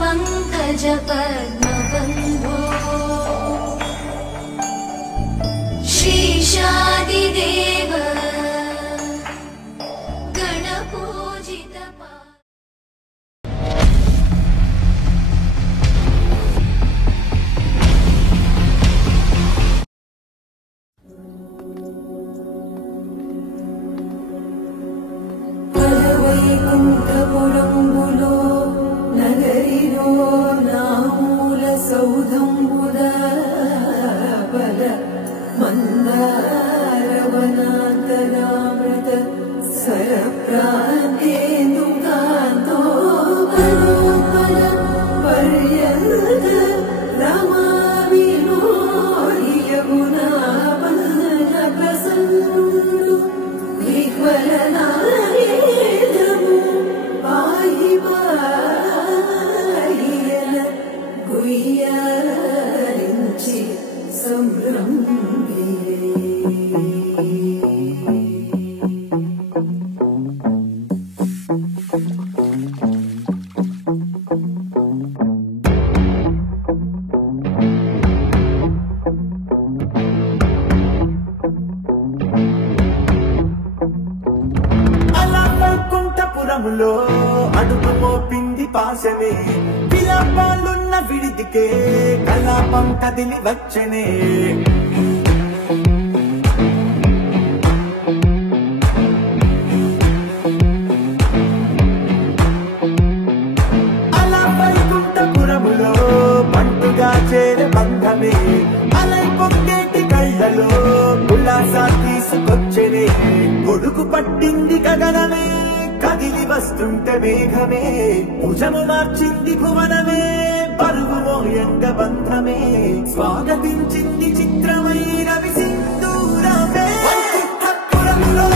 पंकज पद्मबन्धो श्रीशादिदेव गणपूजित వైకుంఠపురంబులో నగరిలో నామూల సౌధంబుల బల మందారవనాంతరామృత సరప్రాంతేందుకాంతో బలోపల పర్యంత రమా వినోదియమునా పన్న ప్రసన్నుడు విహ్వలనాయేదము పాయి పాయన గుయ్యారించి సంభ్రమే వైకుంఠపురములో అడుగు మోపింది పాశమే విలాపాలున్న విడిదికే కలాపం కదిలి వచ్చనే అలా వైకుంఠపురములో పంటుగా చేరే బంధమే అలై పొంగేటి కళ్ళలో ఉల్లాస తీసుకొచ్చనే కొడుకు పట్టింది గగనమే కదిలి వస్తుంటే మేఘమే భుజము మార్చింది భువనమే పరుగు మోయంగ బంధమే స్వాగతించింది చిత్రమైన విసింధూరమే వైకుంఠపురములో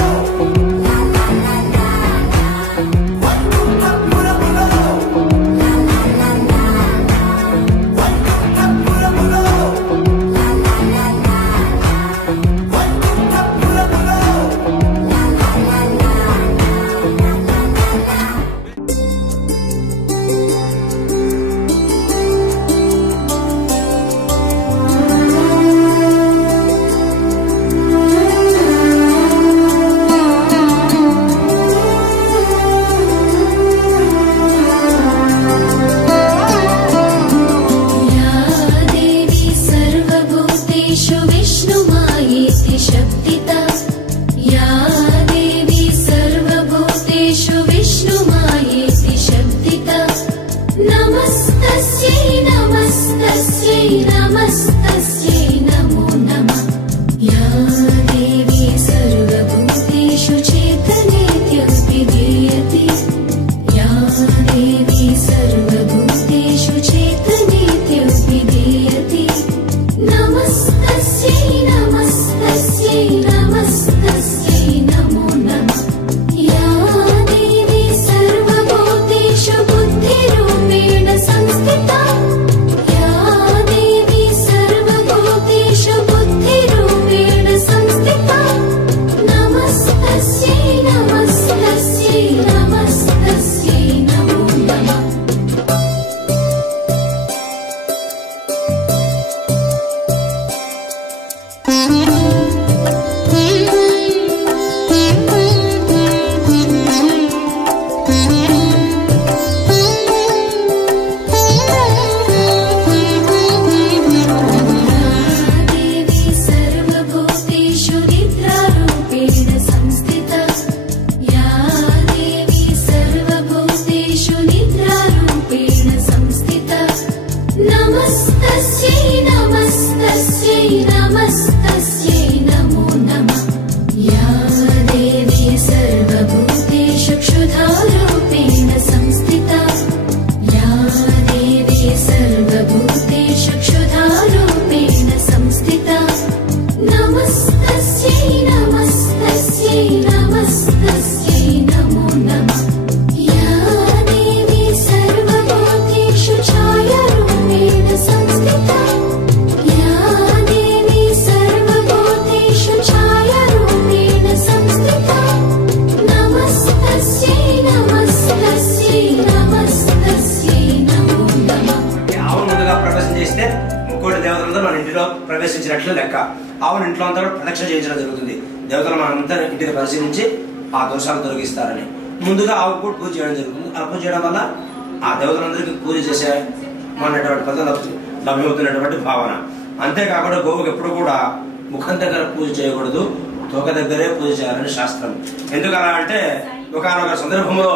या देवी सर्वभूतेषु क्षुधारूपेण లెక్క. ఆవును ఇంట్లో అంతా కూడా ప్రదక్షిణ చేయించడం జరుగుతుంది. దేవతలు మనంతా ఇంటిని పరిశీలించి ఆ దోషాలు తొలగిస్తారని ముందుగా ఆవు కూడా పూజ చేయడం జరుగుతుంది. ఆ పూజ చేయడం వల్ల ఆ దేవతలందరికీ పూజ చేసే అన్నటువంటి పద్ధతి లభ్యమవుతున్నటువంటి భావన. అంతేకాకుండా గోవుకు ఎప్పుడు కూడా ముఖం దగ్గర పూజ చేయకూడదు, తోక దగ్గరే పూజ చేయాలని శాస్త్రం. ఎందుకలా అంటే ఒకనొక సందర్భంలో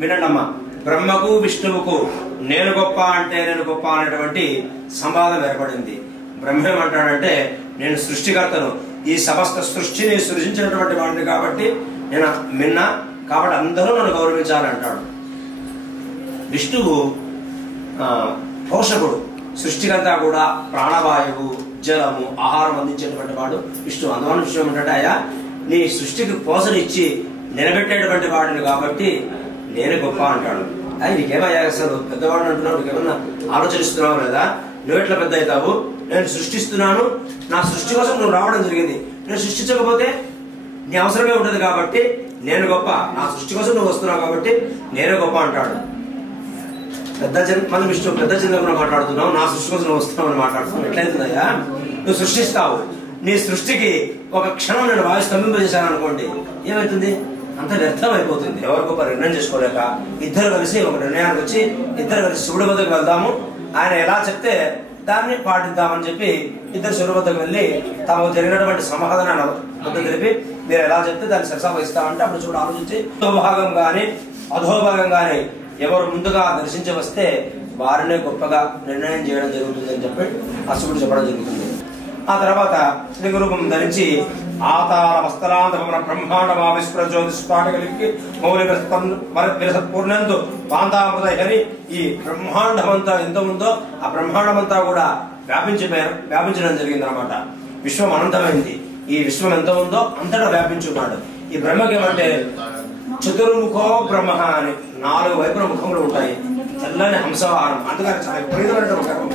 వినండమ్మా, బ్రహ్మకు విష్ణువుకు నేను గొప్ప అంటే నేను గొప్ప అనేటువంటి సంవాదం ఏర్పడింది. బ్రహ్మ ఏమంటాడంటే నేను సృష్టికర్తను, ఈ సమస్త సృష్టిని సృజించినటువంటి వాడిని కాబట్టి నేను మిన్న, కాబట్టి అందరూ నన్ను గౌరవించాలంటాడు. విష్ణువు పోషకుడు, సృష్టికంతా కూడా ప్రాణవాయువు జలము ఆహారం అందించేటువంటి వాడు విష్ణువు. అందువల్ల విష్ణు ఏమంటే అయ్యా నీ సృష్టికి పోషనిచ్చి నిలబెట్టేటువంటి వాడిని కాబట్టి నేనే గొప్ప అంటాడు. అది నీకేమయ్యా అసలు పెద్దవాడు అంటున్నావు, నీకేమన్నా ఆలోచిస్తున్నావు లేదా? నువ్వు ఎట్లా పెద్ద అవుతావు? నేను సృష్టిస్తున్నాను, నా సృష్టి కోసం నువ్వు రావడం జరిగింది. నేను సృష్టించకపోతే నీ అవసరమే ఉంటుంది కాబట్టి నేను గొప్ప, నా సృష్టి కోసం నువ్వు వస్తున్నావు కాబట్టి నేనే గొప్ప అంటాడు. మన విష్ణు పెద్ద చంద్రకుండా మాట్లాడుతున్నావు, నా సృష్టి కోసం నువ్వు వస్తున్నావు అని మాట్లాడుతున్నావు. ఎట్లయితుందయ్యా? నువ్వు సృష్టిస్తావు, నీ సృష్టికి ఒక క్షణం నేను వాయు స్తంభింపజేశాను అనుకోండి, ఏమవుతుంది? అంత వ్యర్థం అయిపోతుంది. ఎవరు గొప్ప నిర్ణయం చేసుకోలేక ఇద్దరు కలిసి ఒక నిర్ణయానికి వచ్చి ఇద్దరు కలిసి శివుడి వద్దకు వెళ్దాము, ఆయన ఎలా చెప్తే దాన్ని పాటిద్దామని చెప్పి ఇద్దరు శివుడి వద్దకు వెళ్ళి తమకు జరిగినటువంటి సమాధానాన్ని వద్ద తెలిపి మీరు ఎలా చెప్తే దాన్ని సరసావహిస్తామంటే అప్పుడు శివుడు ఆలోచించి అధోభాగం గాని అధోభాగం గాని ఎవరు ముందుగా దర్శించి వస్తే వారినే గొప్పగా నిర్ణయం చేయడం జరుగుతుంది అని చెప్పి ఆ శివుడు చెప్పడం జరుగుతుంది. ఆ తర్వాత లింగ రూపం ధరించి ఆతార వస్త్రాంతమన బ్రహ్మాండమా విస్ప్రజ్యోతిష్పాటగలికి మౌలికూర్ణందు పాంతామృత హరి. ఈ బ్రహ్మాండమంతా ఎంత ఉందో ఆ బ్రహ్మాండమంతా కూడా వ్యాపించడం జరిగింది అనమాట. విశ్వం అనంతమైంది. ఈ విశ్వం ఎంత ఉందో అంతటా వ్యాపించున్నాడు. ఈ బ్రహ్మకి ఏమంటే చతుర్ముఖో బ్రహ్మ అని 4 వైపుల ముఖములు ఉంటాయి. తెల్లని హంసవాహనం, అందుకని చాలా విపరీతమైన ముఖం.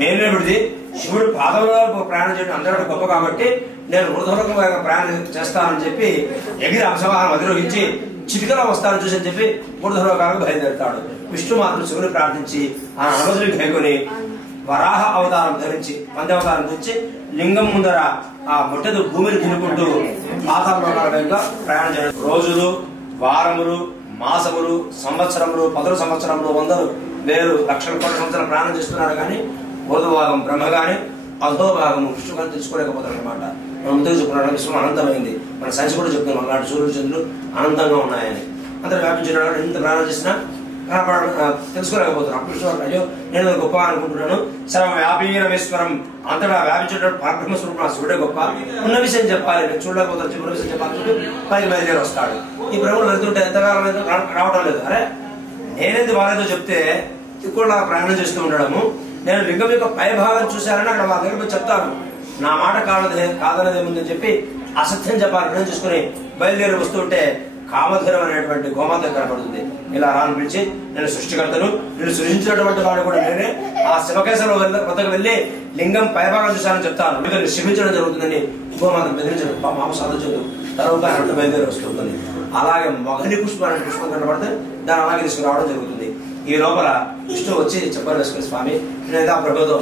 నేనే విడిది శివుడు పాదంలో ప్రయాణం చేయడం అందరూ గొప్ప కాబట్టి నేను వృధరకంగా ప్రయాణం చేస్తానని చెప్పి ఎగిరి హంసవాహనం అధిరోహించి చిటికలో వస్తానని చూసి అని చెప్పి వృధరకాలకు బయలుదేరుతాడు. విష్ణు మాత్రం శివుని ప్రార్థించి ఆ అనుమతిని కైకొని వరాహ అవతారం ధరించి పంచవతారం ధరించి లింగం ముందర ఆ ముట్టెదు భూమిని తినుకుంటూ పాతాళంగా ప్రయాణం చేయడం. రోజులు, వారములు, మాసములు, సంవత్సరములు, 10 సంవత్సరములు, 100, 1000, లక్షల కోట్ల సంవత్సరాలు ప్రయాణం చేస్తున్నారు కానీ ఊర్ధ్వభాగం బ్రహ్మ గాని అధోభాగము విష్ణు కానీ తెలుసుకోలేకపోతారు అనమాట. మనం ముందుకు చెప్పుకున్నాడు విశ్వం అనంతమైంది. మన సైన్స్ కూడా చెప్తున్నాం అలాంటి సూర్యుడు చంద్రులు అనంతంగా ఉన్నాయని. అంతా వ్యాపించడం ఎంత ప్రయాణం చేసినా తెలుసుకోలేకపోతున్నారు. అప్పుడు విష్ణు అయ్యో నేను గొప్ప అనుకుంటున్నాను. సర్వవ్యాపీరమేశ్వరం అంతటా వ్యాపించేటప్పుడు పరబ్రహ్మ స్వరూపం శివుడే గొప్ప. ఉన్న విషయం చెప్పాలి, నేను చూడలేకపోతాను, చిన్న విషయం చెప్పాలి, పైకి బయలుదేరి వస్తాడు. ఈ బ్రహ్మలు వెళ్తుంటే ఎంతకాలం రావడం లేదు. అరే నేనేది వాళ్ళేదో చెప్తే కూడా ప్రయాణం చేస్తూ ఉండడము, నేను లింగం యొక్క పై భాగం చూశానని అక్కడ వాళ్ళ దగ్గర చెప్తాను. నా మాట కాదనేది ఏముందని చెప్పి అసత్యం చెప్పాలి నిర్ణయం చేసుకుని బయలుదేరి వస్తుంటే కామధరం అనేటువంటి గోమాత కనపడుతుంది. ఇలా రాని పిలిచి నేను సృష్టికర్తను, నేను సృష్టించినటువంటి వాడు కూడా నేనే, ఆ శివకేశంలో వద్దకు వెళ్ళి లింగం పైభాగం చూశానని చెప్తాను, మీకు క్షమించడం జరుగుతుందని గోమాత బెదిరించడం మామ సాధించదు. తర్వాత అంత బయలుదేరి వస్తుంటుంది. అలాగే మొగలి పుష్పం అనే పుష్పం కనబడితే దాన్ని అలాగే తీసుకురావడం జరుగుతుంది. ఈ లోపల విష్ణు వచ్చి చెప్పారు వేసుకుని స్వామి నేనైతే ఆ ప్రభుతో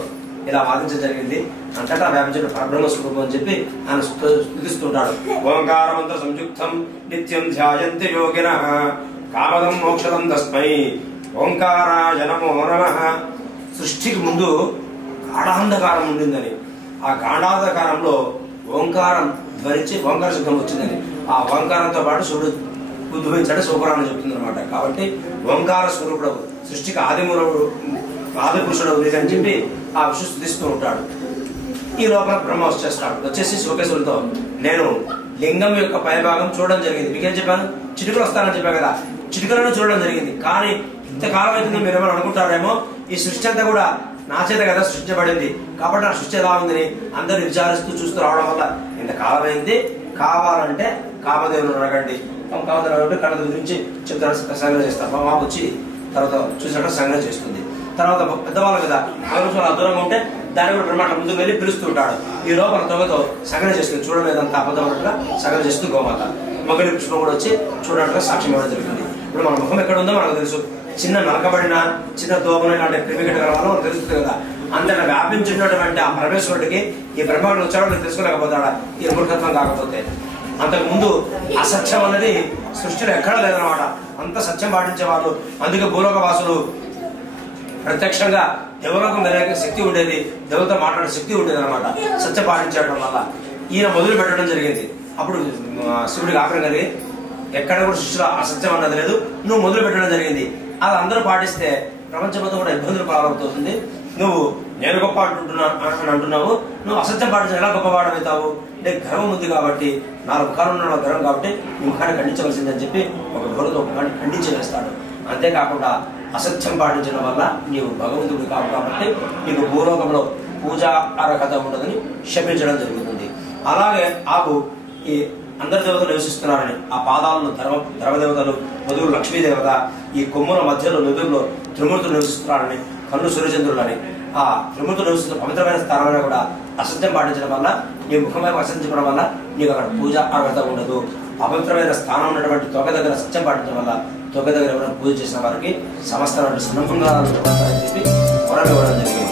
ఇలా వాదించడం జరిగింది, అంతటా వ్యాపించిన పరబ్రహ్మ స్వరూపం అని చెప్పి ఆయన స్థుతిస్తుంటాడు. ఓంకారమంత్ర సంయుక్తం నిత్యం ధ్యాయంతి యోగినః కామదం మోక్షదం తస్మై ఓంకారాయ నమో నమః. సృష్టికి ముందు గాఢాంధకారం ఉండిందని, ఆ గాఢాంధకారంలో ఓంకారం ధ్వరించి ఓంకార శబ్దం వచ్చిందని, ఆ ఓంకారంతో పాటు శివుడు ఉద్భవించాడు శివపురాణం చెప్తుంది అనమాట. కాబట్టి ఓంకార స్వరూపుడు సృష్టికి ఆది పురుషుడు అని చెప్పి ఆ విష్ణు స్థుతిస్తూ ఉంటాడు. ఈ లోపల బ్రహ్మ వచ్చేసి శివకేశవులతో నేను లింగం యొక్క పైభాగం చూడడం జరిగింది. మీకేం చెప్పాను? చిటికలు వస్తానని చెప్పాను కదా, చిటికలను చూడడం జరిగింది. కానీ ఇంతకాలం అవుతుంది మీరు ఏమైనా అనుకుంటారేమో, ఈ సృష్టి అంతా కూడా నా చేత కదా సృష్టించబడింది కాబట్టి నా సృష్టి ఎలా ఉందని అందరూ విచారిస్తూ చూస్తూ రావడం వల్ల ఇంతకాలం అయింది. కావాలంటే కామదేవుని అడగండి, కామదేవుడు కళ్ళ గురించి చెప్తారు, సంగ్రహం చేస్తారు. మా వచ్చి తర్వాత చూసినట్టు సంగ్రహం చేస్తుంది. తర్వాత పెద్దవాళ్ళు కదా ఆలోచన దూరంగా ఉంటే దాన్ని కూడా బ్రహ్మాండ ముందుకు వెళ్ళి పిలుస్తూ ఉంటాడు. ఈ లోపల తొగతో సంగ్రహం చేస్తుంది. చూడలేదంతా అబద్ధం అన్నట్టుగా సంగ్రహం చేస్తూ గోమాత మొగలి పుష్పం కూడా వచ్చి చూడటంగా సాక్ష్యం ఇవ్వడం జరుగుతుంది. ఇప్పుడు మన ముఖం ఎక్కడ ఉందో మనకు తెలుసు. చిన్న నలకబడిన చిన్న దోమని అంటే క్రిమికెట్ కలవాలో మనకు తెలుస్తుంది కదా, అంతటా వ్యాపించినటువంటి ఆ పరమేశ్వరుడికి ఈ బ్రహ్మను ఉచ్చారణ తెలుసుకోలేకపోతాడా ఈ మూర్ఖత్వం కాకపోతే? అంతకు ముందు అసత్యం అనేది సృష్టిలో ఎక్కడా లేదనమాట. అంత సత్యం పాటించే వాళ్ళు. అందుకే భూలోక వాసులు ప్రత్యక్షంగా దేవలోకం వెళ్ళే శక్తి ఉండేది, దేవులతో మాట్లాడే శక్తి ఉండేది అనమాట సత్యం పాటించడం వల్ల. ఈయన మొదలు పెట్టడం జరిగింది. అప్పుడు శివుడికి ఆగ్రహం కలిగి ఎక్కడ కూడా సృష్టిలో అసత్యం అన్నది లేదు, నువ్వు మొదలు పెట్టడం జరిగింది. అది అందరూ పాటిస్తే ప్రపంచంతో కూడా ఇబ్బందులు పాలవుతుంది. నువ్వు నేను గొప్ప అంటున్నావు, నువ్వు అసత్యం పాటించిన ఎలా గొప్పవాడవుతావు? అంటే గర్వం ఉంది కాబట్టి, 4 ముఖాలు ఉన్న గర్వం కాబట్టి నీ ముఖాన్ని ఖండించవలసిందని చెప్పి ఒక ఘోరతో ముఖాన్ని ఖండించి వేస్తాడు. అంతేకాకుండా అసత్యం పాటించడం వల్ల నీవు భగవంతుడు కావు కాబట్టి నీకు భూలోకంలో పూజా అర్హత ఉండదని శపించడం జరుగుతుంది. అలాగే ఆకు ఈ అందరి దేవతలు నివసిస్తున్నారని ఆ పాదాలను ధర్మదేవతలు, మధురు లక్ష్మీదేవత, ఈ కొమ్ముల మధ్యలో నుదురులో త్రిమూర్తులు నివసిస్తున్నారని, కన్ను సూర్యచంద్రులని ఆ త్రిమూర్తులు నివసిస్తున్న పవిత్రమైన స్థానమైన కూడా అసత్యం పాటించడం వల్ల, నీ ముఖం వైపు అసత్యించడం వల్ల నీకు అక్కడ పూజ అర్హత ఉండదు. అపవిత్రమైన స్థానం ఉన్నటువంటి తొగ దగ్గర సత్యం పాటించడం వల్ల తొగ దగ్గర ఎవరైనా పూజ చేసిన వారికి సమస్త సంబంధాలు చెప్పి వరం ఇవ్వడం జరిగింది.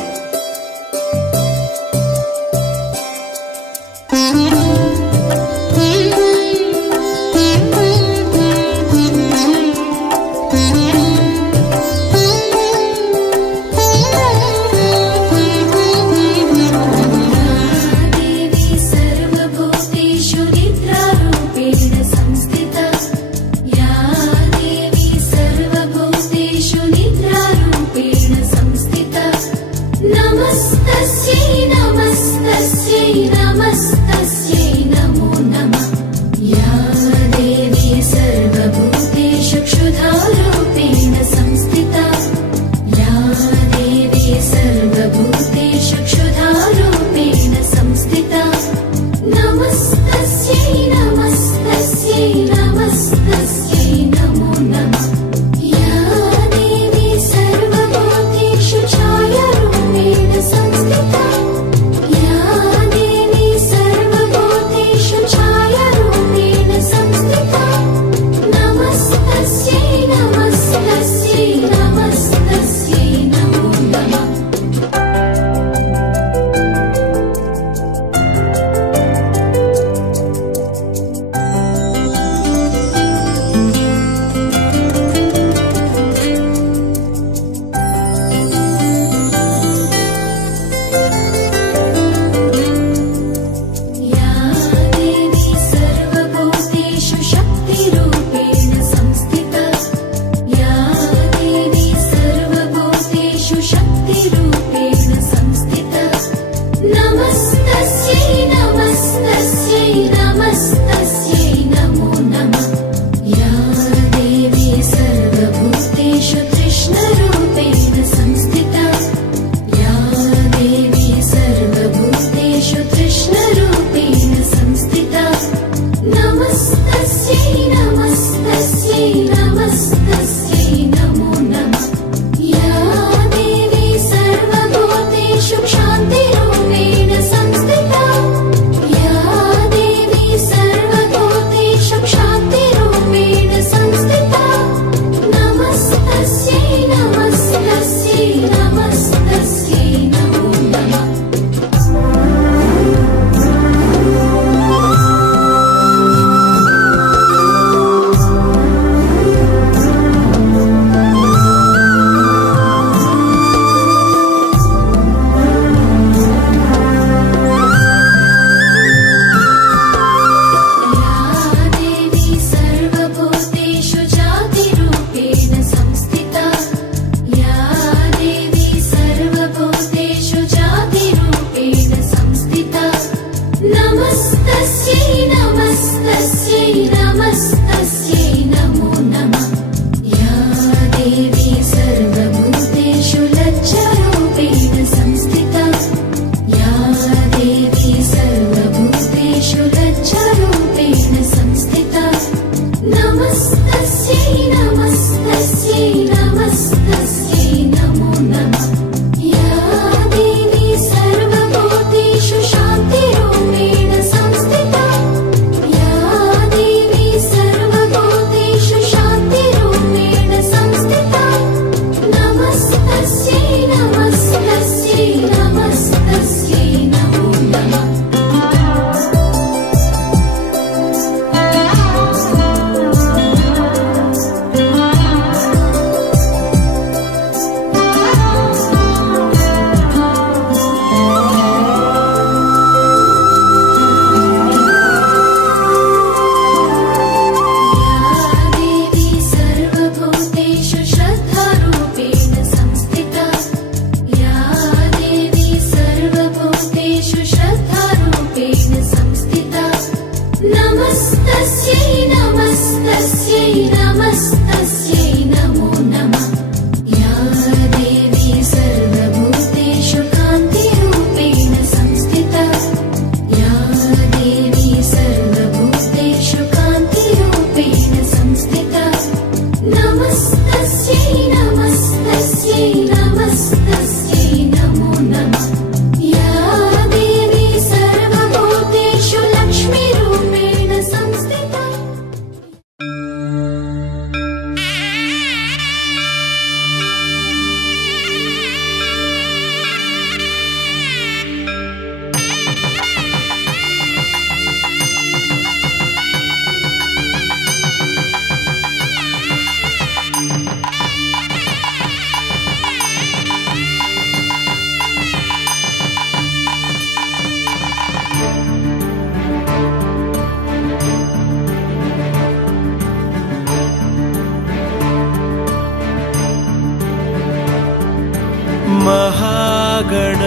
महागणपतिं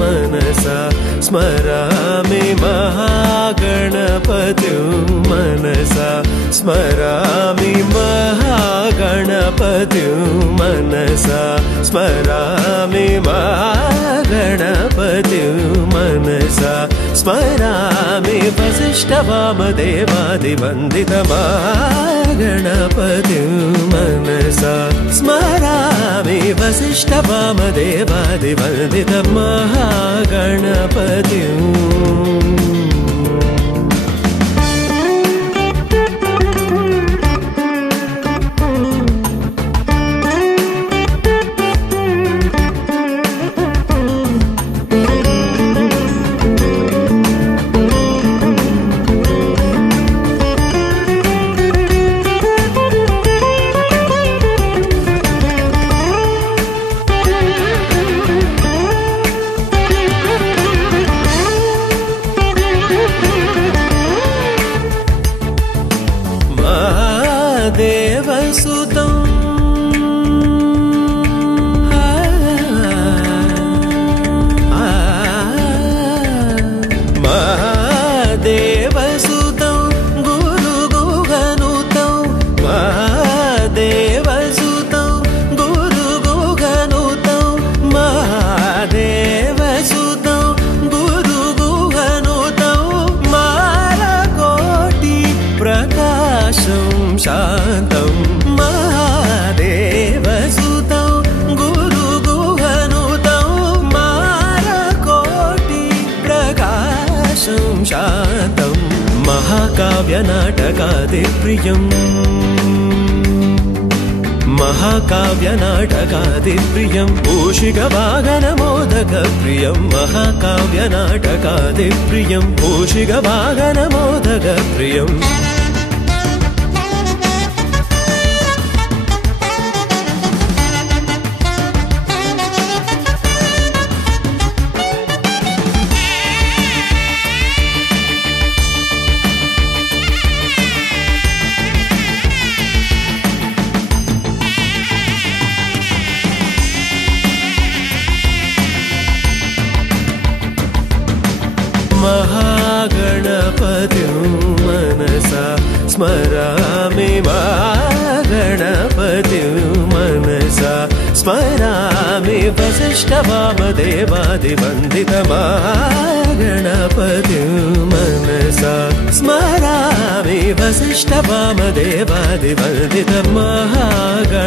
मनसा स्मरामि महागणपतिं मनसा स्मरामि महागणपतिं मनसा स्मरामि महागणपतिं मनसा स्मरामि वसिष्ठवामदेवादिवन्दित महागणपतिं मनसा स्मरामि वसिष्ठवामदेवादिवन्दित महागणपतिं महाकाव्यनाटकादिप्रियं मूषिकवाहनमोदकप्रियं महाकाव्यनाटकादिप्रियं मूषिकवाहनमोदकप्रियम् महागणपतिं मनसा स्मरामि महागणपतिं मनसा स्मरामि वसिष्ठवामदेवादिवन्दित महागणपतिं मनसा स्मरामि वसिष्ठवामदेवादिवन्दित महागणपतिं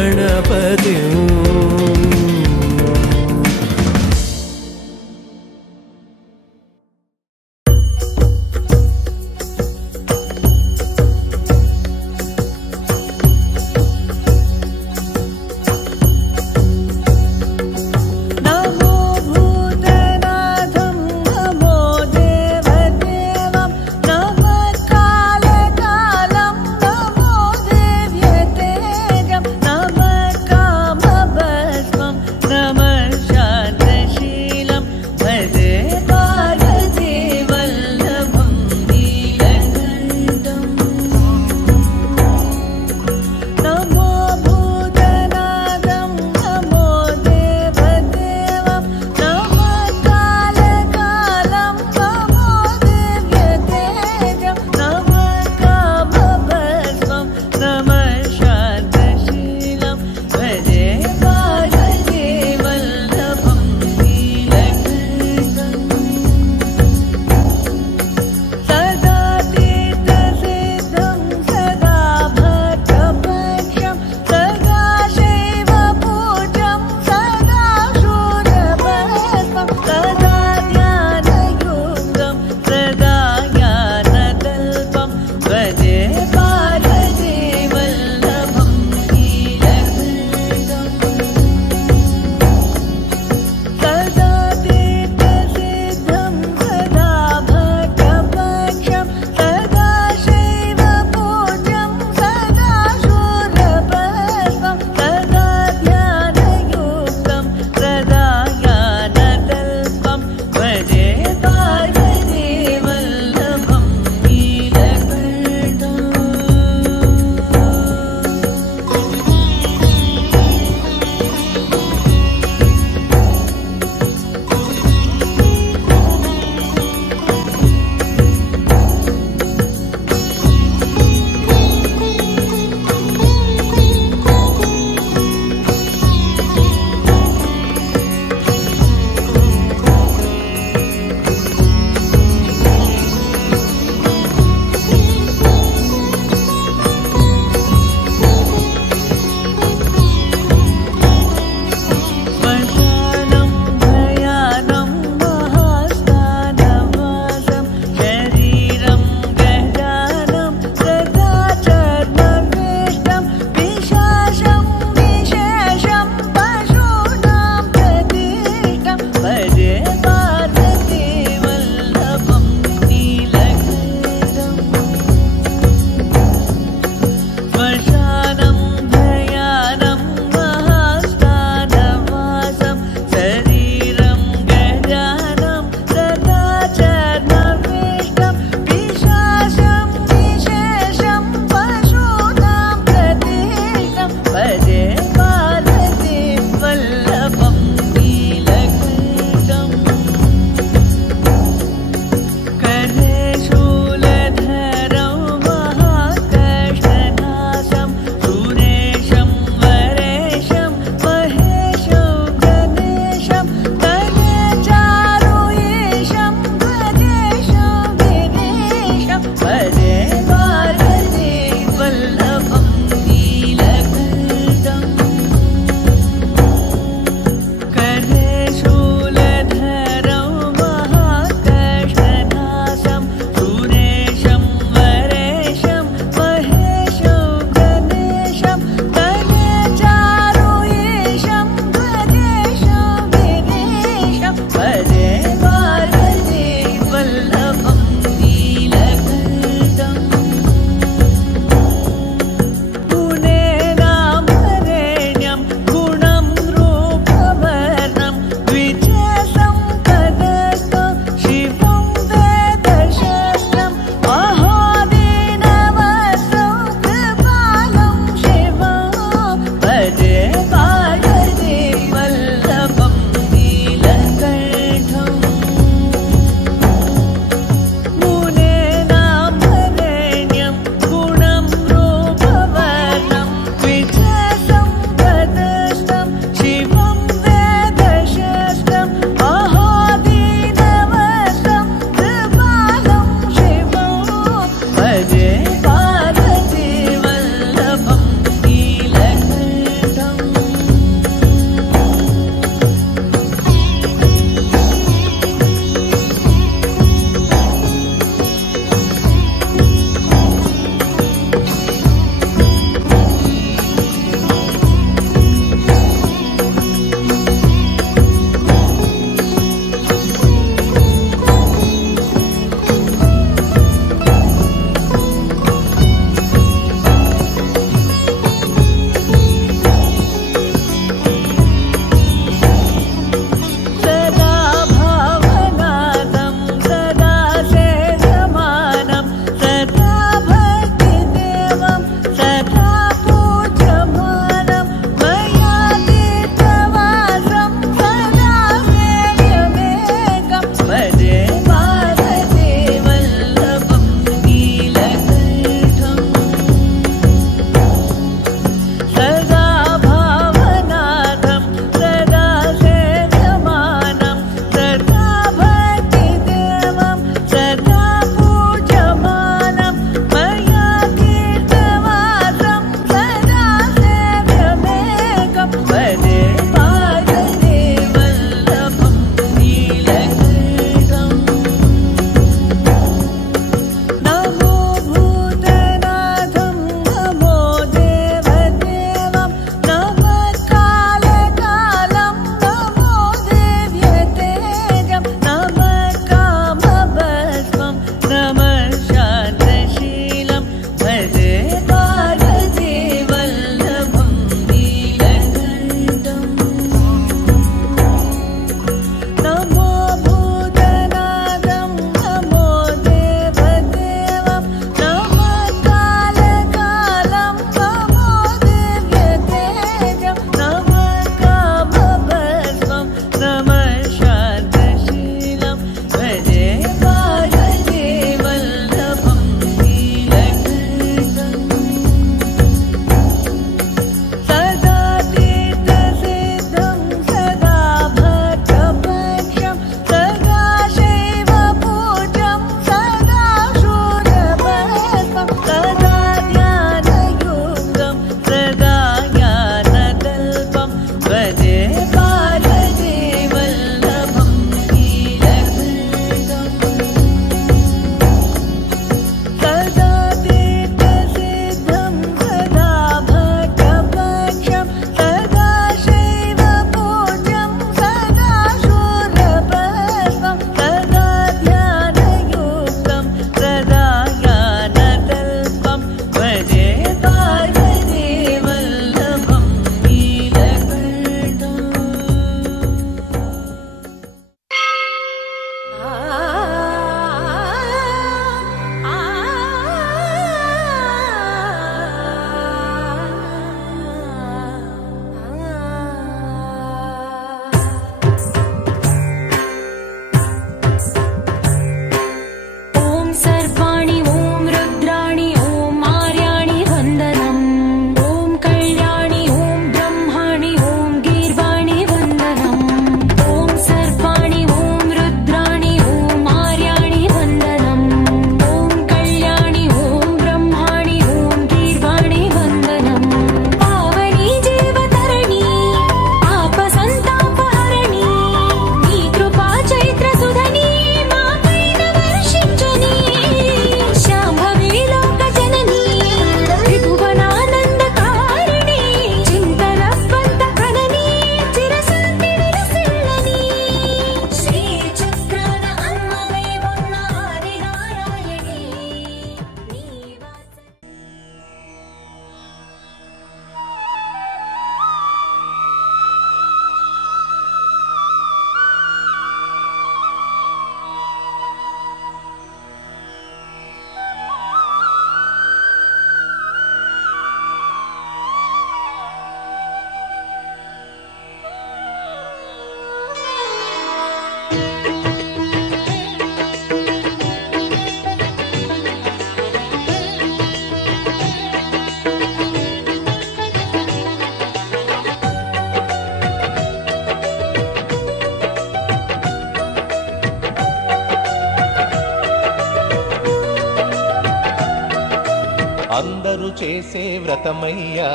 అందరూ చేసే వ్రతమయ్యా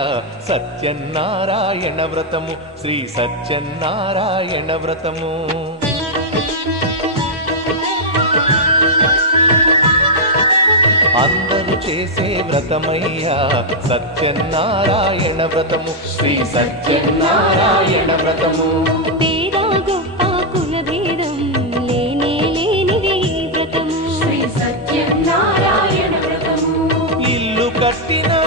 సత్యనారాయణ వ్రతము, శ్రీ సత్యనారాయణ వ్రతము. అందరూ చేసే వ్రతమయ్యా సత్యనారాయణ వ్రతము, శ్రీ సత్యనారాయణ వ్రతము. పేద గొప్ప కుల భేదం లేనే లేనిది వ్రతము, శ్రీ సత్యనారాయణ వ్రతము. ఇల్లు కట్టినా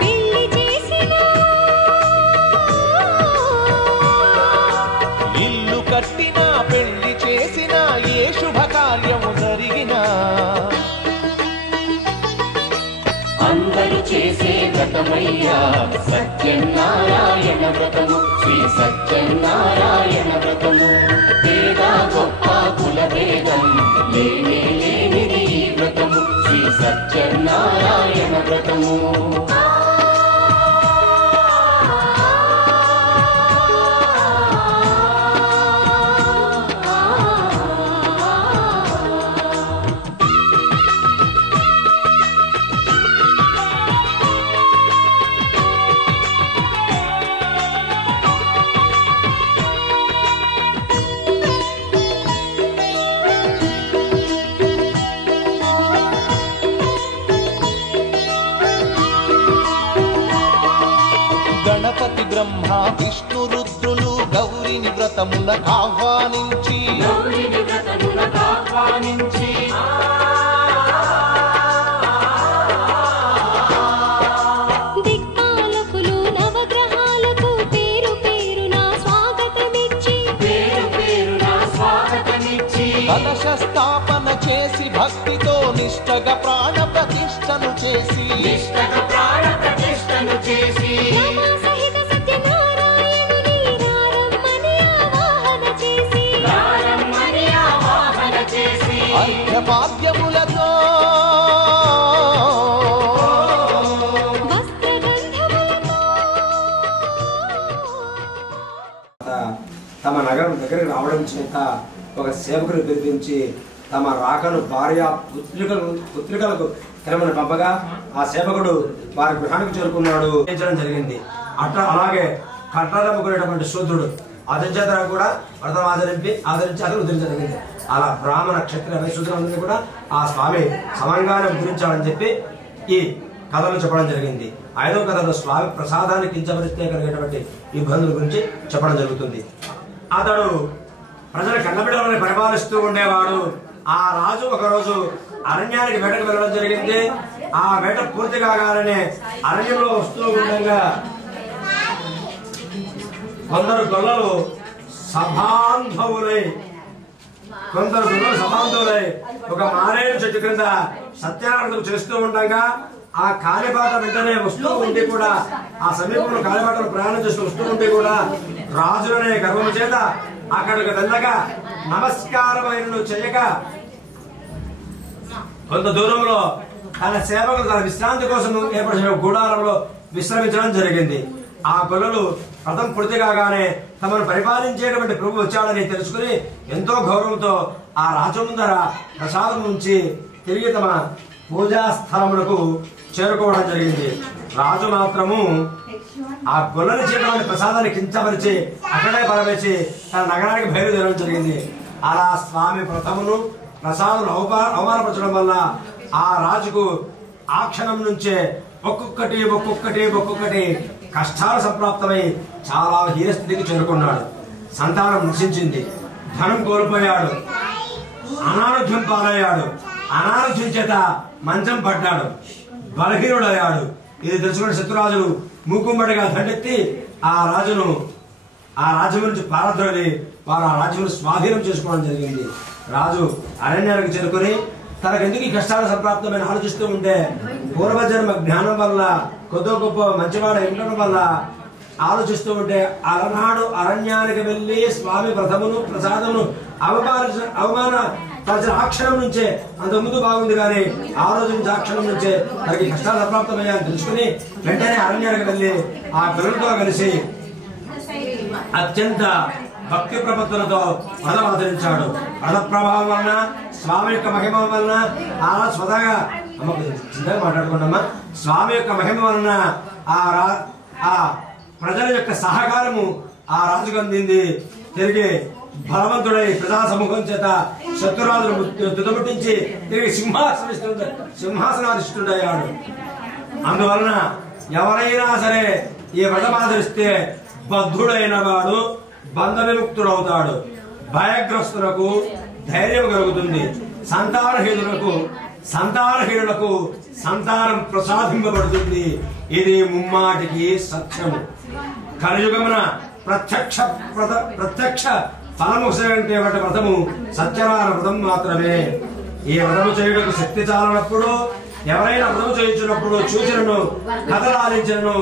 పెళ్లి చేసినా, ఇల్లు కట్టినా పెళ్లి చేసినా ఏ శుభకార్యము జరిగినా అందరూ చేసే వ్రతమయ్యా సత్యనారాయణ వ్రతము, శ్రీ సత్యనారాయణ వ్రతము. పేద గొప్ప కుల భేదం లేనే లేనిది ఈ వ్రతము, శ్రీ సత్యనారాయణ వ్రతము. గణపతి బ్రహ్మ విష్ణు రుద్రులు గౌరిని వ్రతములకు ఆహ్వానించి దిక్పాలకులు నవగ్రహాలకు పేరు పేరున స్వాగతమిచ్చి కలశ స్థాపన చేసి భక్తితో నిష్టగా ప్రాణ ప్రతిష్టను చేసి రమా సహిత సత్యనారాయణుని రారమ్మని ఆవాహన చేసి అర్ఘ్యపాద్యములతో వస్త్రగంధములతో తమ నగరం దగ్గరికి రావడం చేత ఒక సేవకుని పిలిపించి తమ రాకను భార్య పుత్రికలకు తెరమని పంపగా ఆ సేవకుడు వారి గృహానికి చేరుకున్నాడు జరిగింది. అట్లా అలాగే కట్టాలనుకునేటువంటి శూద్రుడు అతని చేత కూడా వ్రతం ఆదరించి అతను ఉద్ధరించడం జరిగింది. అలా బ్రాహ్మణ క్షత్రియ శూద్రులందరినీ కూడా ఆ స్వామి సమంగానే ఉద్ధరించాలని చెప్పి ఈ కథలు చెప్పడం జరిగింది. 5వ కథలో స్వామి ప్రసాదాన్ని కించపరిస్తే కలిగేటువంటి ఇబ్బందుల గురించి చెప్పడం జరుగుతుంది. అతడు ప్రజల కన్నబిడ్డలను పరిపాలిస్తూ ఉండేవాడు. ఆ రాజు ఒకరోజు అరణ్యానికి వేటకు వెళ్ళడం జరిగింది. ఆ వేట పూర్తి కాగానే అరణ్యంలో వస్తూ ఉండగా కొందరు గొల్లలు సభాంధవులై ఒక మారేడు చెట్టు క్రింద సత్యానందం చేస్తూ ఉండగా ఆ కాలిబాట వెంటనే వస్తూ ఉండి కూడా ఆ సమీపంలో కాలిబాటలో ప్రయాణం చేస్తూ వస్తూ ఉండి కూడా రాజులనే గర్వము చేత అక్కడికి వెళ్ళగా నమస్కారమైన చేయక కొంత దూరంలో తన సేవకులు తన విశ్రాంతి కోసం ఏర్పడిన గుడారంలో విశ్రమించడం జరిగింది. ఆ గొల్లలు వ్రతం పూర్తి కాగానే తమను పరిపాలించేటువంటి ప్రభు వచ్చాడని తెలుసుకుని ఎంతో గౌరవంతో ఆ రాజు ముందర ప్రసాదం నుంచి తిరిగి తమ పూజా స్థలములకు చేరుకోవడం జరిగింది. రాజు మాత్రము ఆ గొల్లని చేతలోని ప్రసాదాన్ని కించపరిచి అక్కడే పరవేసి తన నగరానికి బయలుదేరడం జరిగింది. అలా స్వామి వ్రతమును ప్రసాదం అవమానపరచడం వల్ల ఆ రాజుకు ఆ క్షణం నుంచే ఒక్కొక్కటి కష్టాలు సంప్రాప్తమై చాలా హీనస్థితికి చేరుకున్నాడు. సంతానం నశించింది, ధనం కోల్పోయాడు, అనారోగ్యం పాలయ్యాడు, అనారోగ్యం చేత మంచం పడ్డాడు, బలహీనుడయ్యాడు. ఇది తెలుసుకున్న శత్రురాజులు మూకుమ్మడిగా దండెత్తి ఆ రాజ్యం నుంచి పారద్రోలి వారు ఆ రాజ్యం స్వాధీనం చేసుకోవడం జరిగింది. రాజు అరణ్యానికి చేరుకుని తనకెందుకు ఈ కష్టాలు సంప్రాప్తమైన ఆలోచిస్తూ ఉంటే పూర్వజన్మ జ్ఞానం వల్ల కొద్దో గొప్ప మంచివాడ ఉండడం వల్ల ఆలోచిస్తూ ఉంటే అలనాడు అరణ్యానికి వెళ్లి స్వామి వ్రతమును ప్రసాదమును అవమానపరిచిన ఆ క్షణం నుంచే అంత ముందు బాగుంది కానీ ఆ రోజు నుంచి ఆ క్షణం నుంచే తనకి కష్టాలు సంప్రాప్తమయ్యాయని తెలుసుకుని వెంటనే అరణ్యానికి వెళ్లి ఆ గరులతో కలిసి అత్యంత భక్తి ప్రపత్తులతో వ్రతం ఆచరించాడు. వ్రత ప్రభావం వలన, స్వామి యొక్క మహిమ వలన, అలా స్వతహాగా చిన్నగా మాట్లాడుకున్నామా, స్వామి యొక్క మహిమ వలన ఆ ప్రజల యొక్క సహకారము ఆ రాజుకు అందింది. తిరిగి బలవంతుడై ప్రజా సమూహం చేత శత్రురాజును తుదముట్టించి తిరిగి సింహాసనాధిష్ఠుడయ్యాడు. అందువలన ఎవరైనా సరే ఈ వ్రతం ఆచరిస్తే బద్ధుడైన వాడు బంధ విముక్తుడవుతాడు. భయగ్రస్తులకు ధైర్యం కలుగుతుంది. సంతానహీనులకు సంతానం ప్రసాదింపబడుతుంది. ఇది ముమ్మాటికి సత్యము. కలియుగమున ప్రత్యక్ష ఫలము వ్రతము సత్యనారాయణ వ్రతం మాత్రమే. ఈ వ్రతము చేయుటకు శక్తి చాలనప్పుడు, ఎవరైనా వ్రతము చేయించినప్పుడు చూచినను కథలు ఆలించను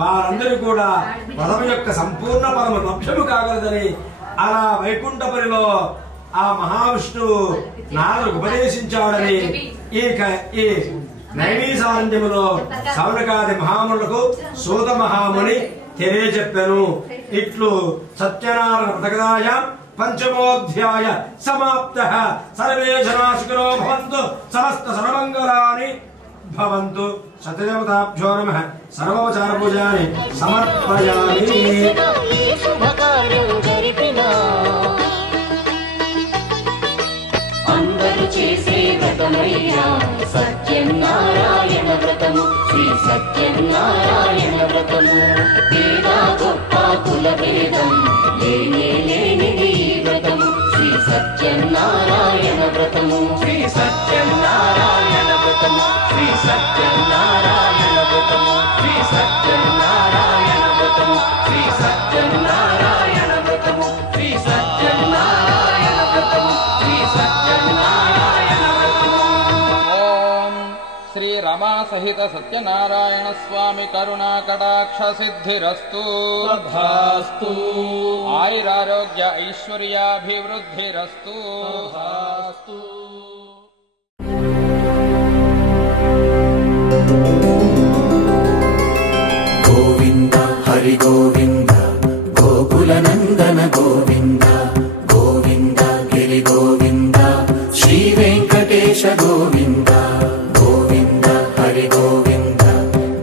వారందరూ కూడా వ్రతము యొక్క సంపూర్ణ ఫలము లభ్యము కాగలదని అలా వైకుంఠపురిలో ఆ మహావిష్ణువు నారదుకు ఉపదేశించాడని ఈ నైమిషారణ్యములో సౌనకాది మహామునులకు సూత మహాముని తెలియజెప్పాను. ఇట్లు సత్యనారాయణ వ్రతకథాయ పంచమోధ్యాయ సమాప్తః. సర్వే జనా సుఖినో భవంతు, సమస్త సర్వమంగళాని భవంతు. సత్యదేవతాభ్యో నమః. సర్వోపచార పూజాని సమర్పయామి. శుభకార్యం జరిపినా అందరూ చేసే వ్రతమయ్యా సత్యనారాయణ వ్రతము, శ్రీ సత్యనారాయణ వ్రతము. పేద గొప్ప కుల భేదం లేనిది ఈ వ్రతము, శ్రీ సత్యనారాయణ వ్రతము. శ్రీ సత్యనారాయణ వ్రతము, శ్రీ సత్యనారాయణ వ్రతము, శ్రీ సత్యనారాయణ వ్రతము, శ్రీ సత్యనారాయణ వ్రతము, శ్రీ సత్యనారాయణ వ్రతము, శ్రీ సత్యనారాయణ వ్రతము. ఓం శ్రీ రమా సహిత సత్యనారాయణ స్వామి కరుణా కటాక్ష సిద్ధిరస్తు. తథాస్తు. ఆయురారోగ్య ఐశ్వర్యాభివృద్ధిరస్తు. తథాస్తు. గోవింద హరి గోవింద గోకుల నందన గోవింద గోవింద గిరి గోవింద శ్రీ వెంకటేశ గోవింద గోవింద హరి గోవింద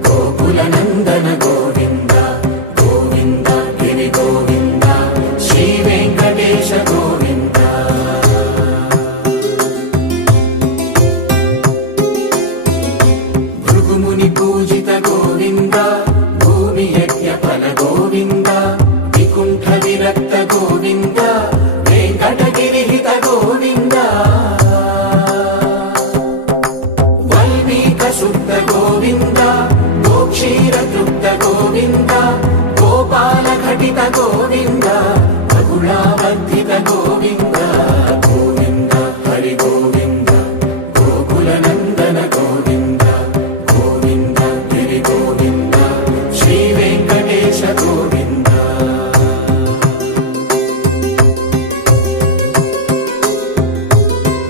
గోకుల నందన గోవింద గోవింద గిరి గోవింద శ్రీ వెంకటేశ గోవింద. భృగుముని పూజిత గోవింద భూమి యజ్ఞ ఫల గోవింద వికుంఠ విరక్త గోవింద వెంకటగిరిహిత గోవింద వైదిక శుద్ధ గోవింద గోక్షీర తృప్త గోవింద గోపాల ఘటిత గోవింద బహుళావర్ధిత గోవింద గోవింద హరి గోవింద గోకుల నందన గోవింద గోవింద గిరి గోవింద శ్రీ వెంకటేశ గోవింద.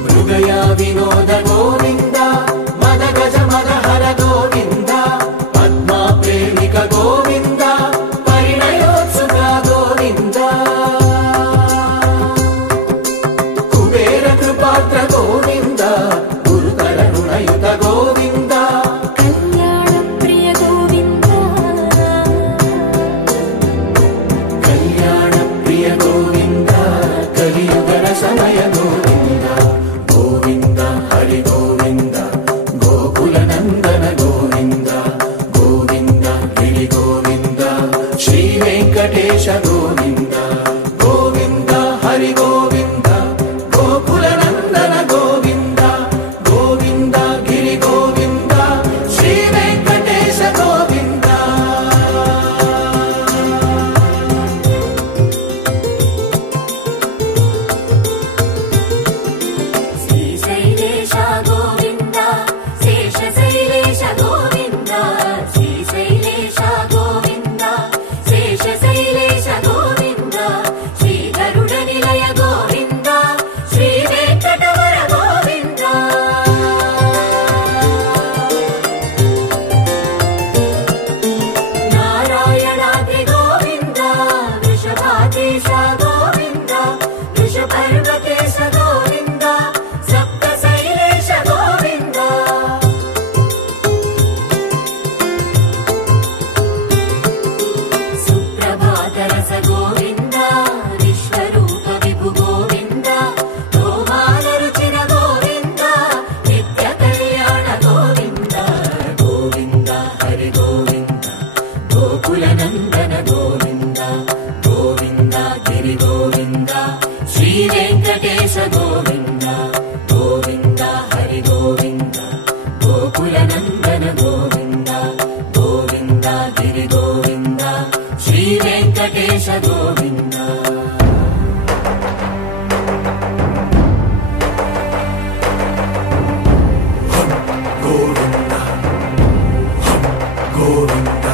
మృగయా వినోద గోవింద మద గజ మదహర గోవింద పద్మా ప్రేమిక గోవింద పరిణయోత్సుక గోవింద కుబేర కృపాత్ర గోవింద గురుతర రుణయుత గోవింద కళ్యాణ ప్రియ గోవింద కళ్యాణ ప్రియ గోవింద కలియుగ సమయ గోవింద గోవింద హరి పర్వతేశ గోవింద సప్త శైలేశ గోవింద సుప్రభాత రస గోవింద విశ్వరూప విభు గోవింద గోమాల రుచిర గోవింద నిత్య కళ్యాణ గోవింద గోవింద హరి గోవింద గోకుల నందన గోవింద గోవింద గిరి గోవింద శ్రీ వెంకటేశ గోవింద గోవింద హరి గోవింద గోకుల నందన గోవింద గోవింద గిరి గోవింద శ్రీ వెంకటేశ గోవింద గోవింద గోవింద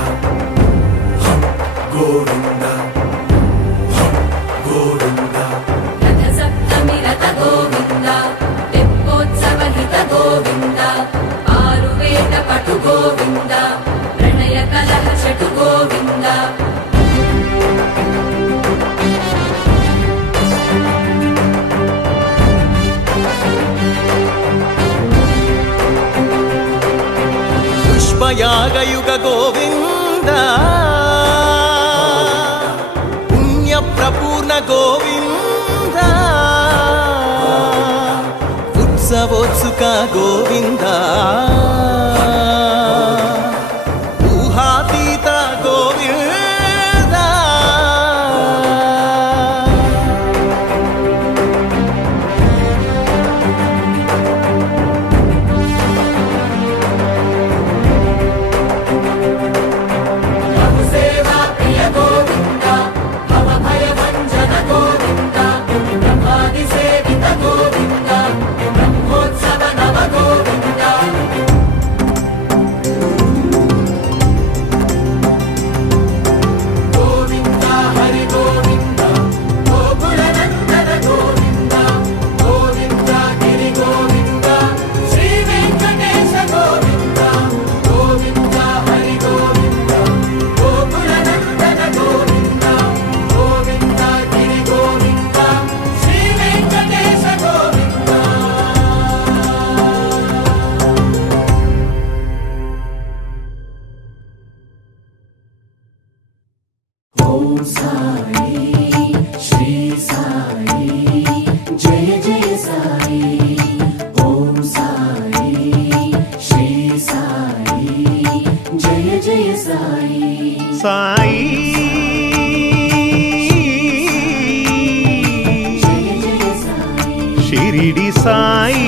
గోవింద గోవింద రథ సప్తమి రథ గోవింద తెప్పోత్సవ హిత గోవింద ఆరువేద పటు గోవింద ప్రణయ కలహ షటు గోవింద పుష్పయాగయుగ గోవింద పుణ్యప్రపూర్ణ గోవింద ఉత్సవోత్సుక గోవింద ఊహాతీత గోవింద సేవా ప్రియ గోవింద భవ భయ భంజన గోవింద బ్రహ్మాది సేవిత గోవింద బ్రహ్మోత్సవ నవ గోవింద గోవింద హరి గోవింద గోకుల నందన గోవింద గోవింద గిరి గోవింద శ్రీ వెంకటేశ గోవింద గోవింద హరి గోవింద గోకుల నందన గోవింద గోవింద గిరి గోవింద శ్రీ వెంకటేశ గోవింద ఓం సాయి శ్రీ సాయి జయ జయ సాయి ఓం సాయి శ్రీ సాయి జయ జయ సాయి సాయి జయ జయ సాయి షిరిడి సాయి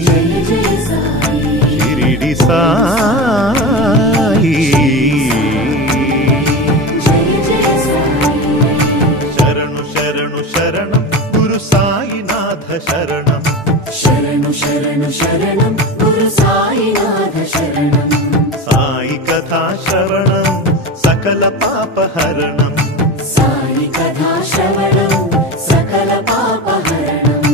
జయ జయ సాయి షిరిడి సాయి జయ జయ సాయి శరణు శరణు శరణం గురు సాయినాథ శరణం శరణు శరణు శరణం గురు సాయినాథ శరణం సాయి కథా శ్రవణం సకల పాపహరణం సాయి కథా శ్రవణం సకల పాపహరణం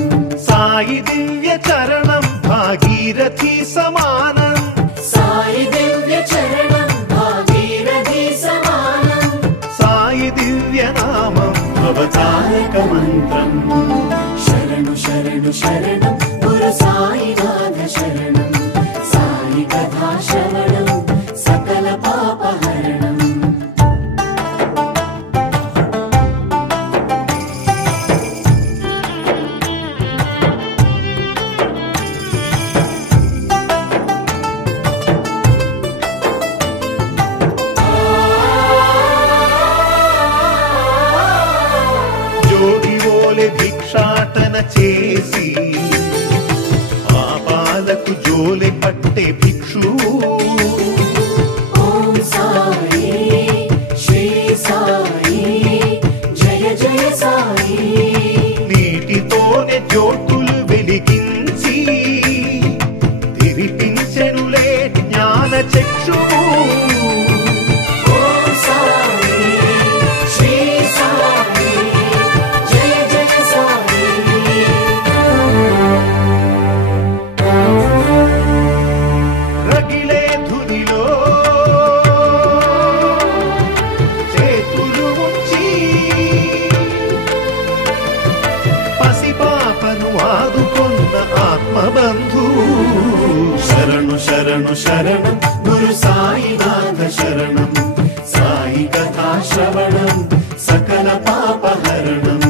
సాయి దివ్య చరణం భాగీరథి సమానం సాయి దివ్య చరణం భాగీరథి సమానం సాయి దివ్య నామం భవతారక మంత్రం శరణు శరణు శరణం గురు సాయినాథ శరణం సాయి కథా శ్రవణం సకల పాపహరణం జోగివోలె భిక్షాటన చేసి పాపాలకు జోలె పట్టే భిక్షు ఓం సాయి శ్రీ సాయి జయ జయ సాయి నీటితోనే జ్యోతులు వెలిగించి తిరిపించెనులే జ్ఞాన చక్షువు ఓం సాయి శ్రీ సాయి జయ జయ సాయి రగిలే ధునిలో చేతులు ఉంచి శరణు శరణం గురు సాయినాథ శరణం సాయి కథా శ్రవణం సకల పాపహరణం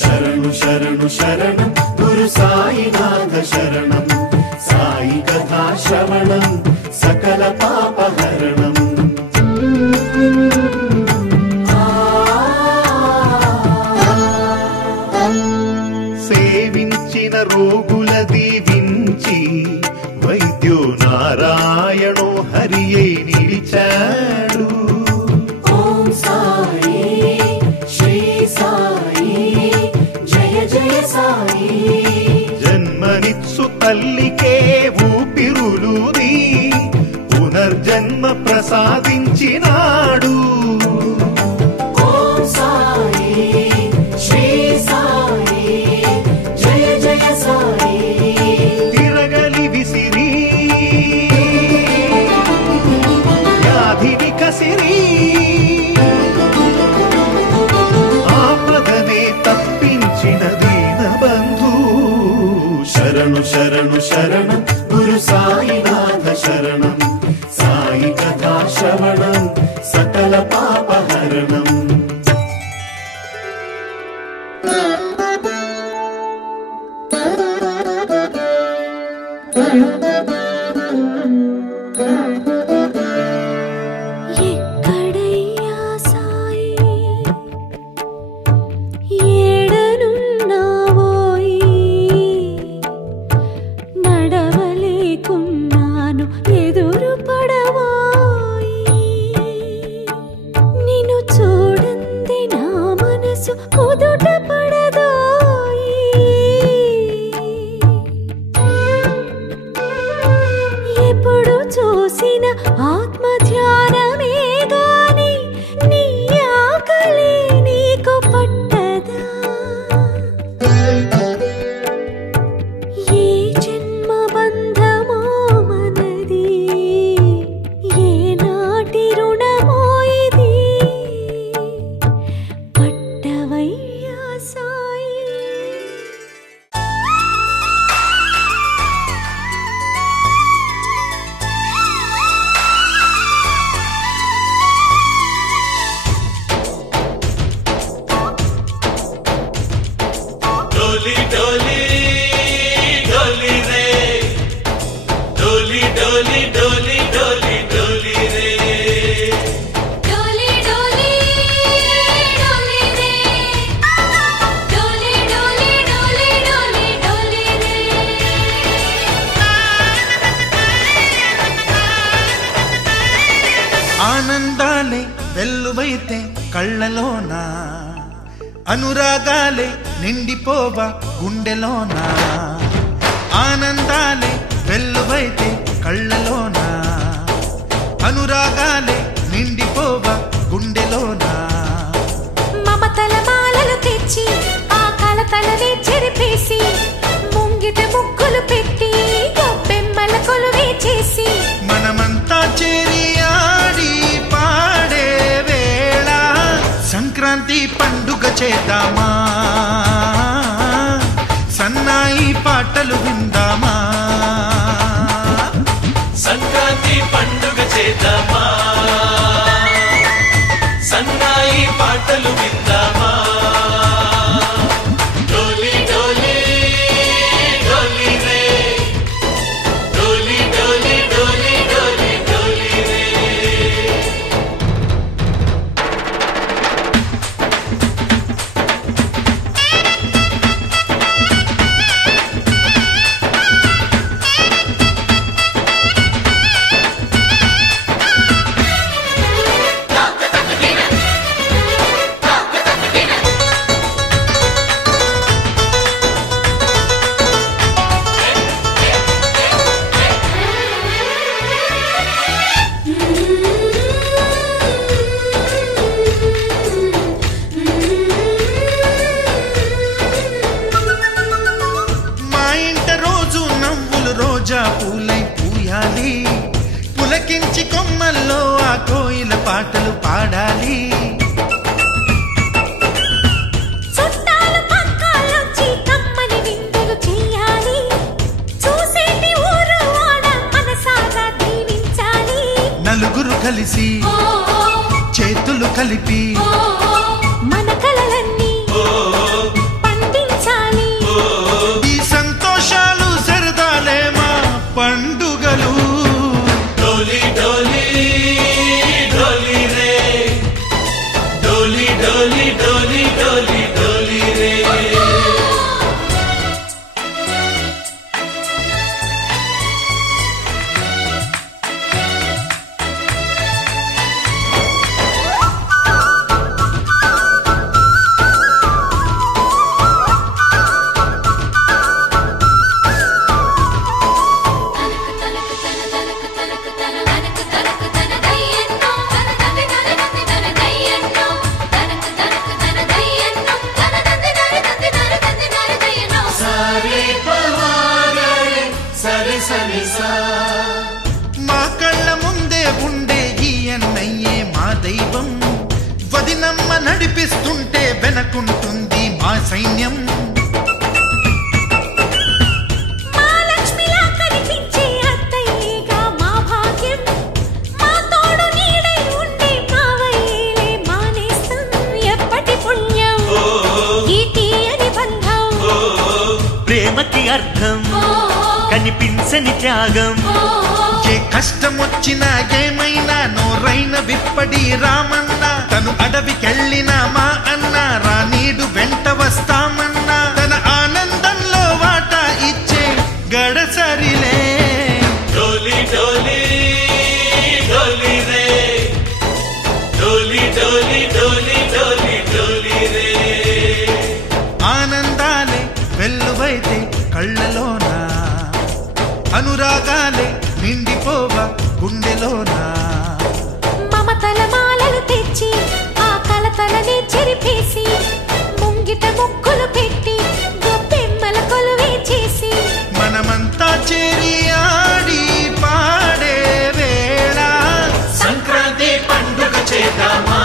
శరణు శరణు శరణం గురు సాయినాథ శరణం సాయి కథా శ్రవణం సకల పాపహరణం సేవించిన రోగుల దీవించి వైద్యో నారాయణో హరియే నిలిచాడు ఓం సాయి శ్రీ సాయి జయ జయ సాయి జన్మనిత్సు తల్లికే ఊపిరులుది పునర్జన్మ ప్రసాదించినాడు ఓం సాయి శ్రీ సాయి జయ జయ సాయి తిరగలి విసిరి వ్యాధిని కసిరి ఆపదనే తప్పించిన దీన బంధు శరణు శరణు శరణం గురు సాయినాథ శరణం సాయి కథా శ్రవణం సకల పాపహరణం ఎక్కడయ్యా సాయి ఏడనున్నావోయి నడవలేకున్నాను ఎదురు పడవోయి నిన్ను చూడంది నా మనసు కుదుట పడదోయి ఎప్పుడు చూసిన ఆత్మ ధ్యానమే గాని నీ ఆకలి నీకు పట్టదా ఏ జన్మ బంధమో మనది ఏ నాటి రుణమో ఇది పట్టవయ్యా సాయి डोली डोली डोली रे डोली डोली डोली डोली डोली रे डोली डोली डोली रे डोली डोली डोली डोली डोली रे ఆనందాలే వెల్లువైతే కళ్ళలోన అనురాగాలే నిండిపోవా గుండెలోన ఆనందాలే వెల్లువైతే కళ్ళలోన అనురాగాలే నిండిపోవా గుండెలోన మమతల మాలలు తెచ్చి ఆ కలతలనే చెరిపేసి ముంగిట ముగ్గులు పెట్టి గొప్పెమ్మల కొలువే చేసి మనమంతా చేరి ఆడి పాడే వేళ సంక్రాంతి పండుగ చేద్దామా సన్నాయి పాటలు విందామా సంక్రాంతి పండుగ చేద్దామా సన్నాయి పాటలు విందామా డోలి డోలి డోలి రే డోలి డోలి డోలి డోలి డోలి రే తాక నాన్నమ్మ నడిపిస్తుంటే వెనకుంటుంది మా సైన్యం. ప్రేమకి అర్థం కనిపించని త్యాగం. ఏ కష్టం వచ్చినా ఏమైనా నోరైన విప్పడి రామన్న. తను అడవికెళ్ళినా మా అన్న రానీడు వెంట వస్తామన్నా. తన ఆనందంలో వాటా ఇచ్చే గడసరిలే. డోలి డోలి డోలి రే, డోలి డోలి డోలి డోలి డోలి రే. ఆనందాలే వెల్లువైతే కళ్ళలోనా, అనురాగాలే నిండిపోవా గుండెలోనా. మమతల మాలలు తెచ్చి ఆ కలతలని చెరిపేసి ముంగిట ముక్కులు పెట్టి గొప్పెమ్మల కొలువే చేసి మనమంతా చేరి ఆడి పాడే వేళ సంక్రాంతి పండుగ చేద్దామా,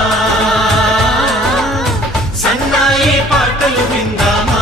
సన్నాయి పాటలు విందామా.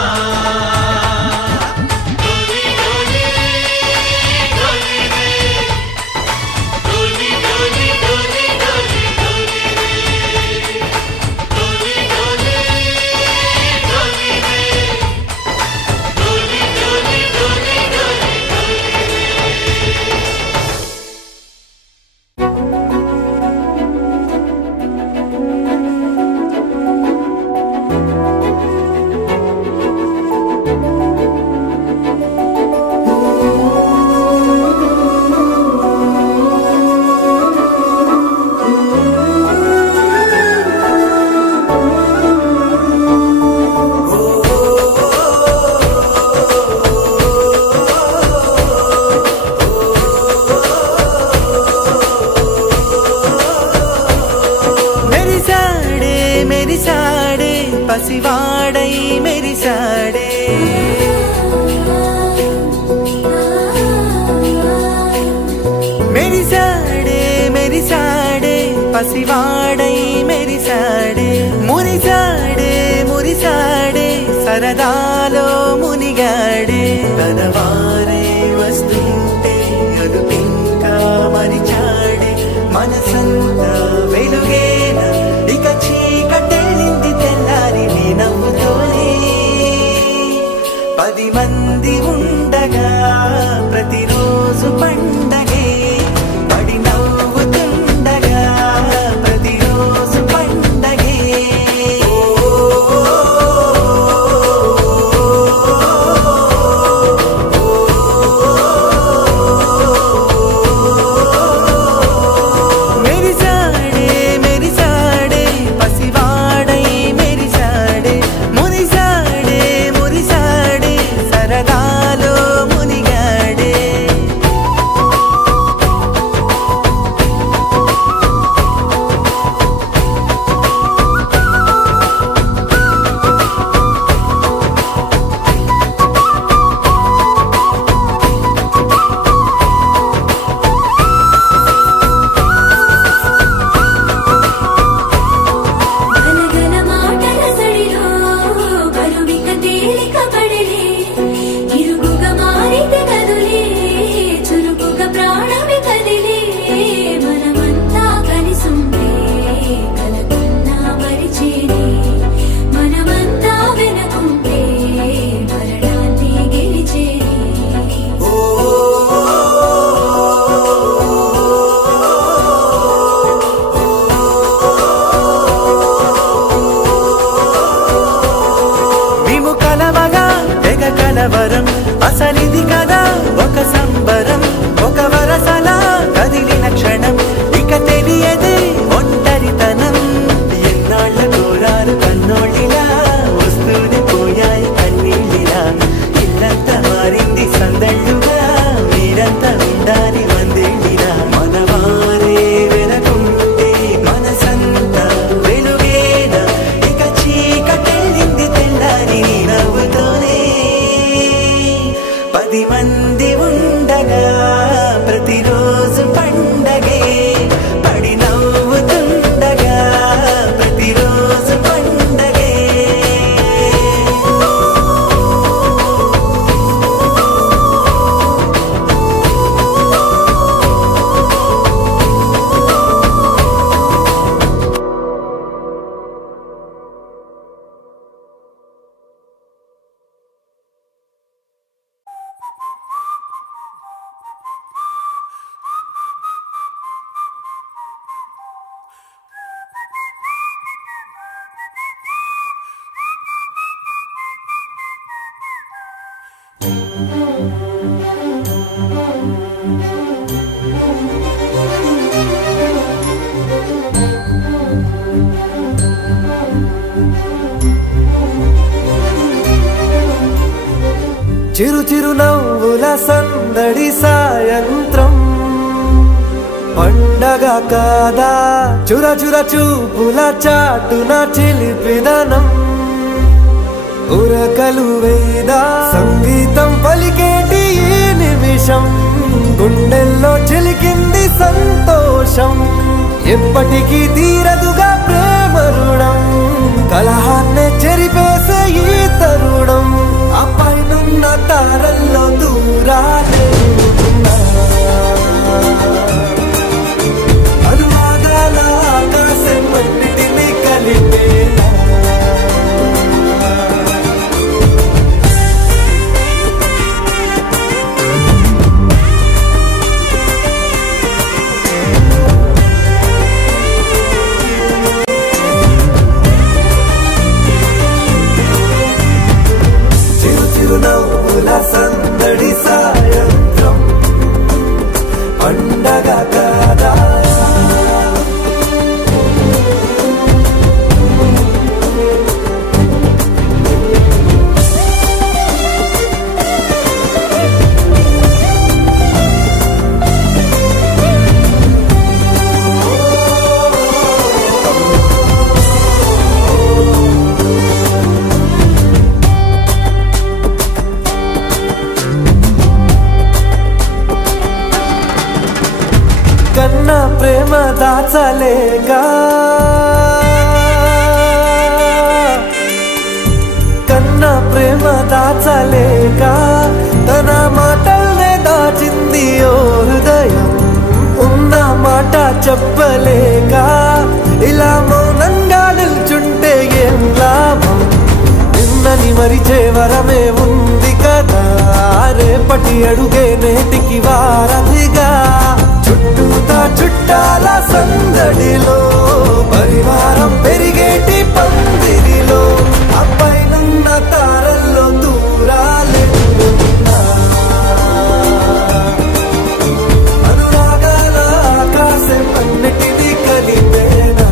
పసివాడై మెరిసాడే, మెరిసాడే మెరిసాడే పసివాడై మెరిసాడే. మురిసాడే మురిసాడే సరదాలో మునిగాడే. తన వారే వస్తుంటే అదుపింకా మరిచాడే. మనసంతా వెలుగేన ఇక చీకటెళ్ళింది తెల్లారి నీ నవ్వుతోనే. 10 మంది ఉండగా ప్రతిరోజు పండగే. పడి నవ్వుతుండగా ప్రతిరోజు పండగే. మెరిసాడే మెరిసాడే పసివాడై మెరిసాడే. మురిసాడే మురిసాడే సరదాలో మునిగాడే. గలగల మాటల సడిలో కరువిక తేలిక పడలే. ఇరుగుగా మారితే కదులే చురుకుగా ప్రాణమి కదిలే. మనమంతా కలిసుంటే కలకన్నా మరిచేనే. మనమంతా వెనకుంటే మరణాన్ని గెలిచేనే. మేము కలవగా తెగ కలవరం. అసలిది కదా ఒక సంబరం. ఒక వరసలా కదిలిన క్షణం ఇక తెలియదే ఒంటరితనం. ఎన్నాళ్ళ కోరాలు కన్నోళ్ళిలా వస్తూనే పోయాయి కన్నీళ్ళిలా. ఇల్లంతా మారింది సందళ్ళుగా మీరంతా ఉండాలి వందేళ్ళిలా. మన వారే వెనకుంటే మనసంతా వెలుగేన ఇక చీకటెళ్ళింది తెల్లారి నీ నవ్వుతోనే. 10 మంది చిరు చిరు నవ్వుల సందడి సాయంత్రం పండగ కాదా చుర చుర చూపుల చాటున చిలిపిదనం ఉరకలు వేదా సంగీతం పలికేటి ఈ నిమిషం గుండెల్లో చిలికింది సంతోషం ఎప్పటికీ తీరదుగా ప్రేమ రుణం కలహాన్నే చెరిపేసే ఈ తరుణం ఆ పైనున్న తారల్లో దూరాలే అనువాదాల ఆకాశం అన్నిటినీ కలిపేలా నవ్వుల సందడి సాయంత్రం పండగ కాదా కన్నా ప్రేమ దాచలేగా కన్నా ప్రేమ దాచలేగా తన మాటల్నే దాచింది ఓ హృదయం ఉన్న మాట చెప్పలేక ఇలా మౌనంగా నిల్చుంటే ఏం లాభం నిన్నని మరిచే వరమే ఉంది కదా రేపటి అడుగే నేటికి వారధిగా చుట్టూతా చుట్టాల సందడిలో పరివారం పెరిగేటి పందిరిలో అప్పైనున్న తారల్లో దూరాలే అనురాగాల ఆకాశం అన్నిటినీ కలిపేనా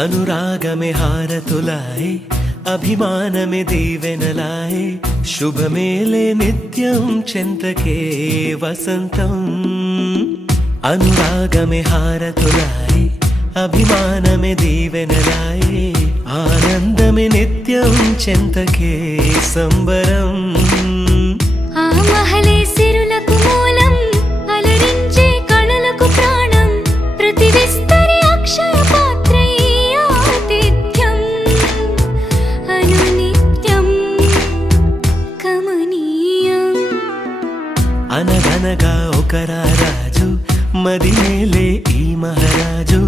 अनुरागमे हारतुलाए अभिमानमे दीवेनलाए शुभ मेले नित्यं चिन्तके वसन्तं अनुरागमे हारतुलाए अभिमानमे दीवेनलाए आनन्दमे नित्यं चिन्तके संबरं आ महले सिरुలకు మూలం అలరించే కళలకు ప్రాణం ప్రతి విస్తరి అక్షయ పాత్రై ఆతిథ్యం అనునిత్యం కమనీయం అనగనగా ఒక రాజు మదిమేలే ఈ మహారాజు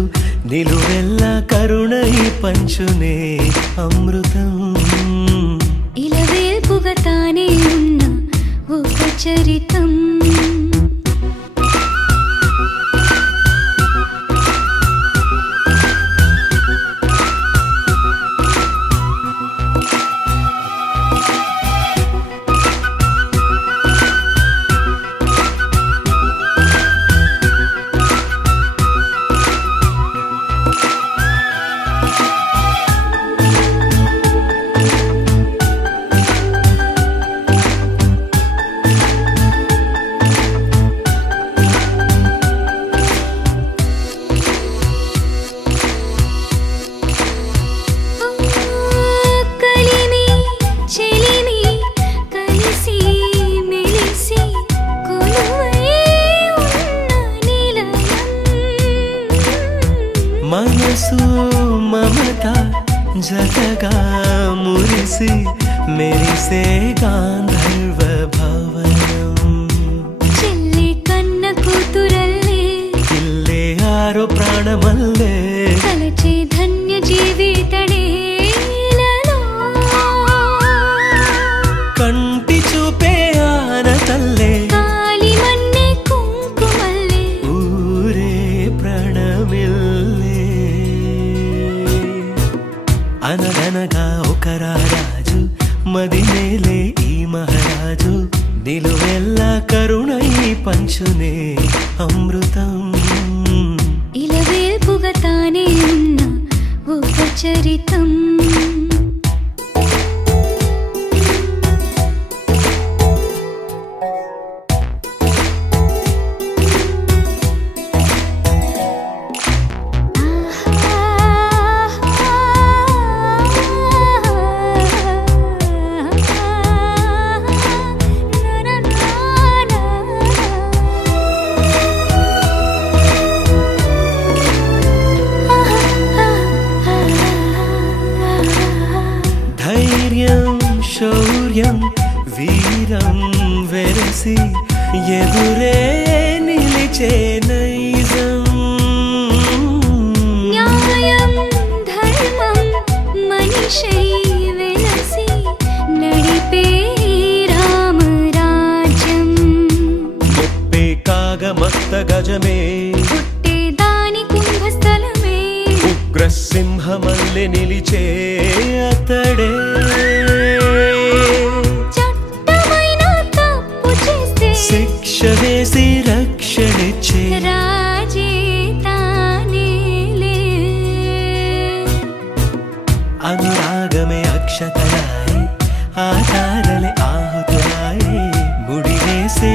నిలువెల్ల కరుణై పంచునే అమృతం ఇలవేల్పుగా తానే ఉన్న ఒక చరితం మనసు మమత జతగా మురిసి మెరిసే గాంధర్వ భవనం చెల్లి కన్న కూతురల్లే ఇల్లే ఆరో ప్రాణమల్లే కలచే ధన్య జీవితడే కంటి చూపే ఆనతల్లే కాలి మన్నే కుంకుమల్లే ఊరే ప్రణమిల్లే అనగనగా ఒక రాజు మదిమేలే ఈ మహారాజు నిలువెల్ల కరుణై పంచునే అమృతం ఇలవేల్పుగా తానే ఉన్న ఒక చరితం శౌర్యం వీరం వెరసి ఎదురే నిలిచే నైజం న్యాయం ధర్మం మనిషై వెలసి నడిపే రామరాజ్యం ముప్పే కాగమస్త గజమే పుట్టే దాని కుంభస్థలమే ఉగ్రసింహమల్లె నిలిచే అతడే శిక్ష వేసి రక్షణిచ్చే రాజే తానేలే అనురాగమే అక్షతలాయి ఆధారలే ఆహుతులాయి ముడి వేసే